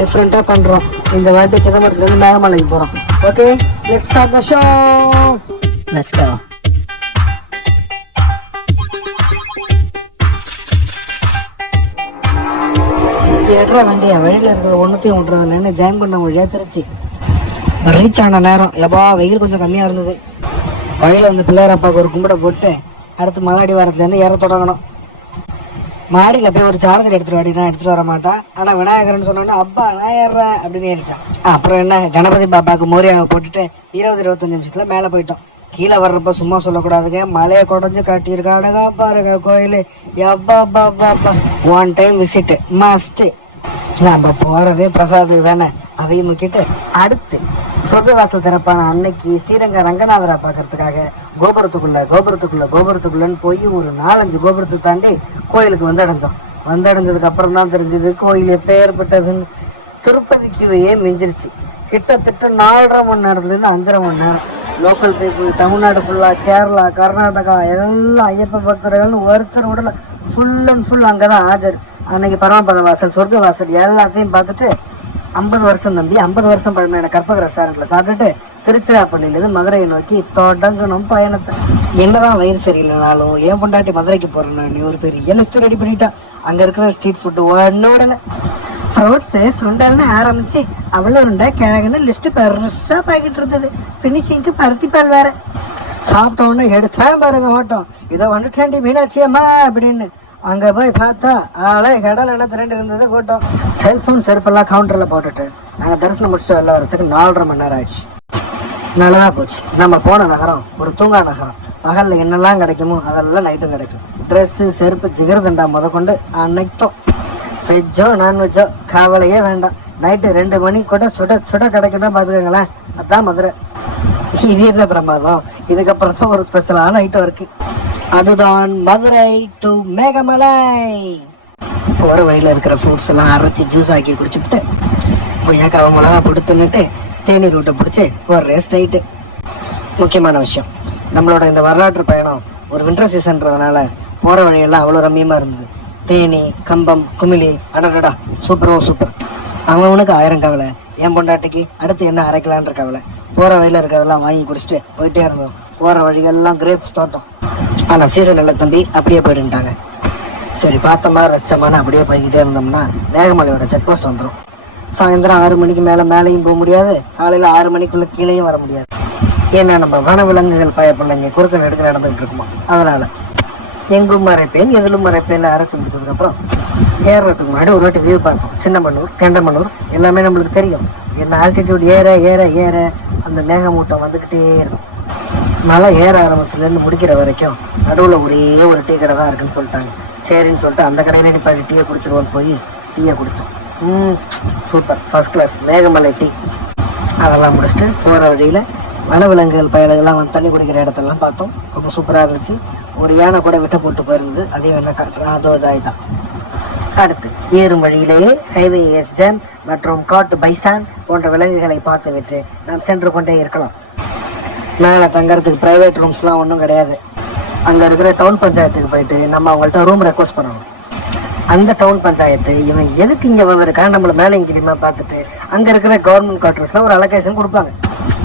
டிஃப்ரெண்டா பண்றோம். இந்த வாட்டி சிதம்பரத்துல இருந்து மேகமலைக்கு போறோம். Okay, let's start the show. Let's go. ஏட்ரா வண்டியா வழியில இருக்கிற ஒன்றுத்தையும் விட்டுறதில்லன்னு ஜாயின் பண்ண வழியா திருச்சி ரீச் ஆன நேரம் எப்பா வெயில் கொஞ்சம் கம்மியாக இருந்தது. வழியில் வந்து பிள்ளையாரப்பாவுக்கு ஒரு கும்பிட போட்டு அடுத்து மலாடி வாரத்துலேருந்து ஏற தொடங்கணும். மாடியில் போய் ஒரு சார்ஜர் எடுத்துகிட்டு வாடினா எடுத்துகிட்டு வர மாட்டான். ஆனால் விநாயகர்னு சொன்னோன்னா அப்பா நான் ஏறுறேன் அப்படின்னு ஏறிட்டான். அப்புறம் என்ன கணபதி பாப்பாவுக்கு மோரியாவை போட்டுட்டு 20-25 நிமிஷத்தில் மேலே போயிட்டோம். கீழே வர்றப்ப சும்மா சொல்லக்கூடாதுங்க, மலையை குடஞ்சு காட்டியிருக்கானுங்க பாருங்க கோயில். எப்பா பாப்பா ஒன் டைம் விசிட் மஸ்ட்டு. நம்ம போகிறதே பிரசாதுக்கு தானே, அதையும் முக்கிட்டு அடுத்து சொர்க்கவாசல் திறப்பான அன்னைக்கு ஸ்ரீரங்க ரங்கநாதரை பார்க்கறதுக்காக கோபுரத்துக்குள்ளன்னு போய் ஒரு 4-5 கோபுரத்துக்கு தாண்டி கோயிலுக்கு வந்தடைஞ்சதுக்கு அப்புறம் தான் தெரிஞ்சது கோயில் எப்பேற்பட்டதுன்னு. திருப்பதிக்குவையே மிஞ்சிருச்சு. கிட்டத்தட்ட 4.5 மணி நேரத்துலேருந்து 5.5 மணி நேரம் லோக்கல் பீப்புள் தமிழ்நாடு ஃபுல்லாக, கேரளா, கர்நாடகா எல்லாம் ஐயப்ப பக்தர்கள்னு ஒருத்தர் விடல. ஃபுல் அண்ட் ஃபுல் அங்கே தான் ஆஜர். அன்னைக்கு பரமபத வாசல், சொர்க்க வாசல் எல்லாத்தையும் பார்த்துட்டு 50 வருஷம் தம்பி 50 வருஷம் பழமையான கற்பக ரெஸ்டாரண்ட்டில் சாப்பிட்டுட்டு திருச்சிராப்பள்ளியிலேருந்து மதுரையை நோக்கி தொடங்கணும் பயணத்தை. என்னதான் வயிறு சரியில்லைனாலும் என் பொண்டாட்டி மதுரைக்கு போகிறேன் நீ ஒரு பெரிய லிஸ்ட் ரெடி பண்ணிட்டா. அங்கே இருக்கிற ஸ்ட்ரீட் ஃபுட்டு ஒன்றும் விடலை. ஃப்ரூட்ஸு சுண்டல்னு ஆரம்பித்து அவ்வளோ உண்டா கிழங்குன்னு லிஸ்ட்டு பெருசாக பாக்கிட்டு இருந்தது. ஃபினிஷிங்க்கு பருத்தி பால் வேறு. சாப்பிட்டோன்னு எடுத்தேன் பாருங்க ஓட்டம், இதை வந்துட்டேன்டி மீனாட்சி அம்மா அப்படின்னு. அங்கே போய் பார்த்தா ஆளே கடல் எல்லாம் திரண்டு இருந்தது கூட்டம். செல்ஃபோன் செருப்பெல்லாம் கவுண்டரில் போட்டுட்டு நாங்கள் தரிசனம் முடிச்சுட்டு வெளில வரத்துக்கு 4.5 மணி நேரம் ஆயிடுச்சு. நல்லதாக போச்சு. நம்ம போன நகரம் ஒரு தூங்கா நகரம். பகலில் என்னெல்லாம் கிடைக்குமோ அதெல்லாம் நைட்டும் கிடைக்கும். ட்ரெஸ்ஸு, செருப்பு, ஜிகர்தண்டா முதற்கொண்டு அனைத்தும். வெஜ்ஜோ நான்வெஜ்ஜோ கவலையே வேண்டாம். நைட்டு 2 மணி கூட சுட கிடைக்கணும் பார்த்துக்கோங்களேன். அதுதான் மதுரை. இது என்ன பிரமாதம். இதுக்கப்புறம் தான் ஒரு ஸ்பெஷலான ஐட்டம் இருக்கு. அதுதான் மதுரை டு மேகமலை. போகிற வழியில் இருக்கிற ஃப்ரூட்ஸ் எல்லாம் அரைச்சி ஜூஸ் ஆக்கி குடிச்சுட்டு கொய்யாக்காவை மிளகா போட்டு தின்னுட்டு தேனி ரூட்டை பிடிச்சி ஒரு ரேஸ் ஆகிட்டு. முக்கியமான விஷயம், நம்மளோட இந்த வரலாற்று பயணம் ஒரு வின்டர் சீசன்றதுனால போகிற வழியெல்லாம் அவ்வளோ ரம்மியமாக இருந்தது. தேனி, கம்பம், குமிழி, அடடா சூப்பரோ சூப்பர். அவனுக்கு 1000 கவலை, என் பொண்டாட்டிக்கு அடுத்து என்ன அரைக்கலான்ற கவலை. போகிற வழியில் இருக்கிறதெல்லாம் வாங்கி குடிச்சிட்டு போயிட்டே இருந்தோம். போகிற வழிகள்லாம் கிரேப்ஸ் தோட்டம். ஆனால் சீசன் இல்லை தம்பி, அப்படியே போயிட்டுட்டாங்க. சரி பார்த்தோமா ரசிச்சமான அப்படியே போய்கிட்டே இருந்தோம்னா மேகமலையோட செக் போஸ்ட் வந்துடும். சாயந்தரம் 6 மணிக்கு மேலேயும் போக முடியாது, காலையில் 6 மணிக்குள்ளே கீழேயும் வர முடியாது. ஏன்னா நம்ம வனவிலங்குகள் பயப்பிள்ளைங்க குறுக்க நெடுக்க நடந்துகிட்டு இருக்குமா. அதனால் எங்கும் மறைப்பேன் எதிலும் மறைப்பேன் அரைச்சி முடிச்சதுக்கப்புறம் ஏறுறதுக்கு முன்னாடி ஒரு வாட்டி வியூ பார்த்தோம். சின்னமன்னூர், கெண்டமன்னூர் எல்லாமே நம்மளுக்கு தெரியும். என்ன ஆல்டிடியூட் ஏற ஏற ஏற அந்த மேகமூட்டம் வந்துக்கிட்டே இருக்கும். மழை ஏற ஆரம்பிச்சுலேருந்து முடிக்கிற வரைக்கும் நடுவில் ஒரே ஒரு டீ கடை தான் இருக்குன்னு சொல்லிட்டாங்க. சரின்னு சொல்லிட்டு அந்த கடையில் நிப்பாட்டி டீயை குடிச்சிருவோன்னு போய் டீயை குடித்தோம். Super first class Meghamalai tea. அதெல்லாம் முடிச்சுட்டு போகிற வழியில் வனவிலங்குகள் பயலெல்லாம் வந்து தண்ணி குடிக்கிற இடத்தெல்லாம் பார்த்தோம். ரொம்ப சூப்பராக இருந்துச்சு. ஒரு யானை கூட விட்ட போட்டு போயிருந்தது, அதையும் என்ன காட்டுறேன், அதோ இதாய்தான். அடுத்து ஏறும் வழியிலேயே ஹைவே எஸ் டேம் மற்றும் காட்டு பைசான் போன்ற விலங்குகளை பார்த்து விட்டு நாம் சென்று கொண்டே இருக்கலாம். மேலே தங்கறதுக்கு ப்ரைவேட் ரூம்ஸ்லாம் ஒன்றும் கிடையாது. அங்கே இருக்கிற டவுன் பஞ்சாயத்துக்கு போயிட்டு நம்ம அவங்கள்ட்ட ரூம் ரெக்வஸ்ட் பண்ணணும். அந்த டவுன் பஞ்சாயத்து இவன் எதுக்கு இங்கே வந்திருக்கான் நம்மளை மேலே இங்கிலியுமா பார்த்துட்டு அங்கே இருக்கிற கவர்மெண்ட் குவார்ட்டர்ஸில் ஒரு அலோகேஷன் கொடுப்பாங்க.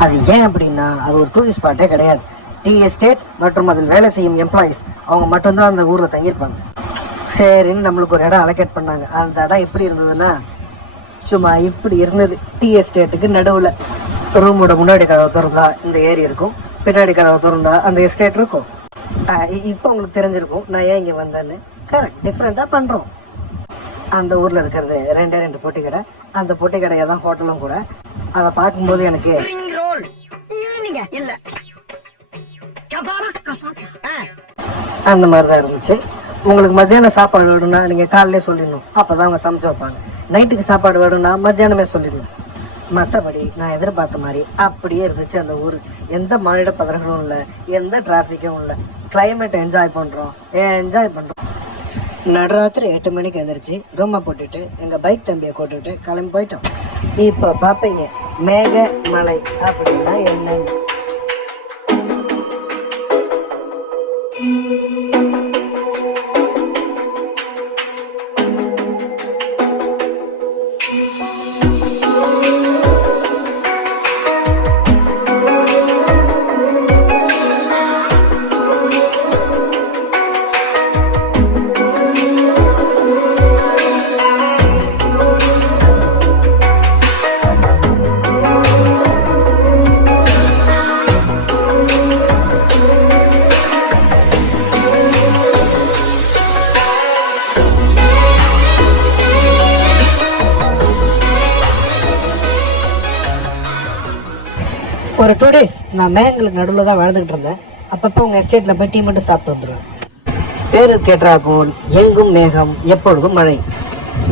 அது ஏன் அப்படின்னா அது ஒரு டூரிஸ்ட் ஸ்பாட்டே கிடையாது. டீ எஸ்டேட் மற்றும் அதில் வேலை செய்யும் எம்ப்ளாயீஸ் அவங்க மட்டும்தான் அந்த ஊரில் தங்கியிருப்பாங்க. சரின்னு நம்மளுக்கு ஒரு இடம் அலோகேட் பண்ணாங்க. அந்த இடம் எப்படி இருந்ததுன்னா சும்மா இப்படி இருந்தது. டீ எஸ்டேட்டுக்கு நடுவில் ரூமோட முன்னாடி கதவை திறந்தா இந்த ஏரி இருக்கும், பின்னாடி கதவை திறந்தா அந்த எஸ்டேட் இருக்கும். இப்போ உங்களுக்கு தெரிஞ்சிருக்கும் நான் ஏன் இங்கே வந்தேன்னு. கரெக்ட், டிஃப்ரெண்ட்டாக பண்ணுறோம். அந்த ஊரில் இருக்கிறது 2 பொட்டி கடை. அந்த பொட்டி கடையை தான் ஹோட்டலும் கூட. அதை பார்க்கும்போது எனக்கு அந்த மாதிரி தான் இருந்துச்சு. உங்களுக்கு மத்தியானம் சாப்பாடு வேணும்னா நீங்கள் காலையிலே சொல்லிடணும், அப்போ தான் அவங்க சமைச்சு வைப்பாங்க. நைட்டுக்கு சாப்பாடு வேணும்னா மத்தியானமே சொல்லிடணும். மற்றபடி நான் எதிர்பார்த்த மாதிரி அப்படியே இருந்துச்சு அந்த ஊர். எந்த மாநில பதறங்களும் இல்லை, எந்த டிராஃபிக்கும் இல்லை. கிளைமேட் என்ஜாய் பண்ணுறோம். நடராத்திரி 8 மணிக்கு எழுந்திரிச்சு ரூமை போட்டுட்டு எங்கள் பைக் தம்பியை கூட்டுக்கிட்டு கிளம்பி போயிட்டோம். இப்போ பார்ப்பீங்க மேக மலை அப்படின்னா என்னன்னு. 2 days நான் மேகங்களுக்கு நடுவில் தான் வாழ்ந்துக்கிட்டு இருந்தேன். அப்பப்போ உங்கள் எஸ்டேட்டில் போய் டீ மட்டும் சாப்பிட்டு வந்துடுவேன். பேரு கேட்டா போல் எங்கும் மேகம் எப்பொழுதும் மழை.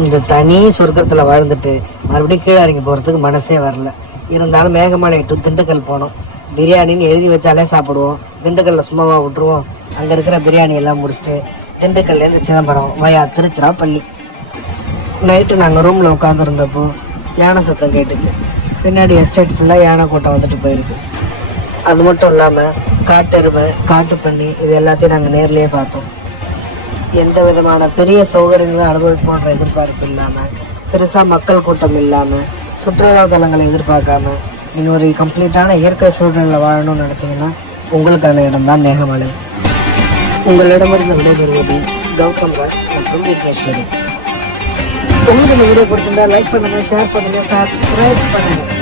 இந்த தனி சொர்க்கத்தில் வாழ்ந்துட்டு மறுபடியும் கீழே இறங்கி போகிறதுக்கு மனசே வரல. இருந்தாலும் மேகமலை டு திண்டுக்கல் போனோம். பிரியாணின்னு எழுதி வச்சாலே சாப்பிடுவோம். திண்டுக்கல்லில் சும்மாவாக விட்டுருவோம். அங்கே இருக்கிற பிரியாணி எல்லாம் முடிச்சுட்டு திண்டுக்கல்லேருந்து சிதம்பரம் வயா திருச்சிராப்பள்ளி. நைட்டு நாங்கள் ரூமில் உட்காந்துருந்தப்போ யானை சத்தம் கேட்டுச்சு. பின்னாடி எஸ்டேட் ஃபுல்லாக யானை கூட்டம் வந்துட்டு போயிருக்கு. அது மட்டும் இல்லாமல் காட்டெருமை, காட்டுப்பண்ணி இது எல்லாத்தையும் நாங்கள் நேர்லேயே பார்த்தோம். எந்த விதமான பெரிய சௌகரியங்களும் அனுபவிப்போன்ற எதிர்பார்ப்பு இல்லாமல், பெருசாக மக்கள் கூட்டம் இல்லாமல், சுற்றுலா தலங்களை எதிர்பார்க்காம நீங்கள் ஒரு கம்ப்ளீட்டான இயற்கை சூழ்நிலையில் வாழணும்னு நினச்சிங்கன்னா உங்களுக்கான இடம் தான் மேகமலை. உங்களிடமிருந்து விடைபெறுவது கௌதம் ராஜ் மற்றும் விக்னேஸ்வரி. உங்களுக்கு இந்த வீடியோ பிடிச்சிருந்தா லைக் பண்ணுங்கள், ஷேர் பண்ணுங்கள், சப்ஸ்கிரைப் பண்ணுங்கள்.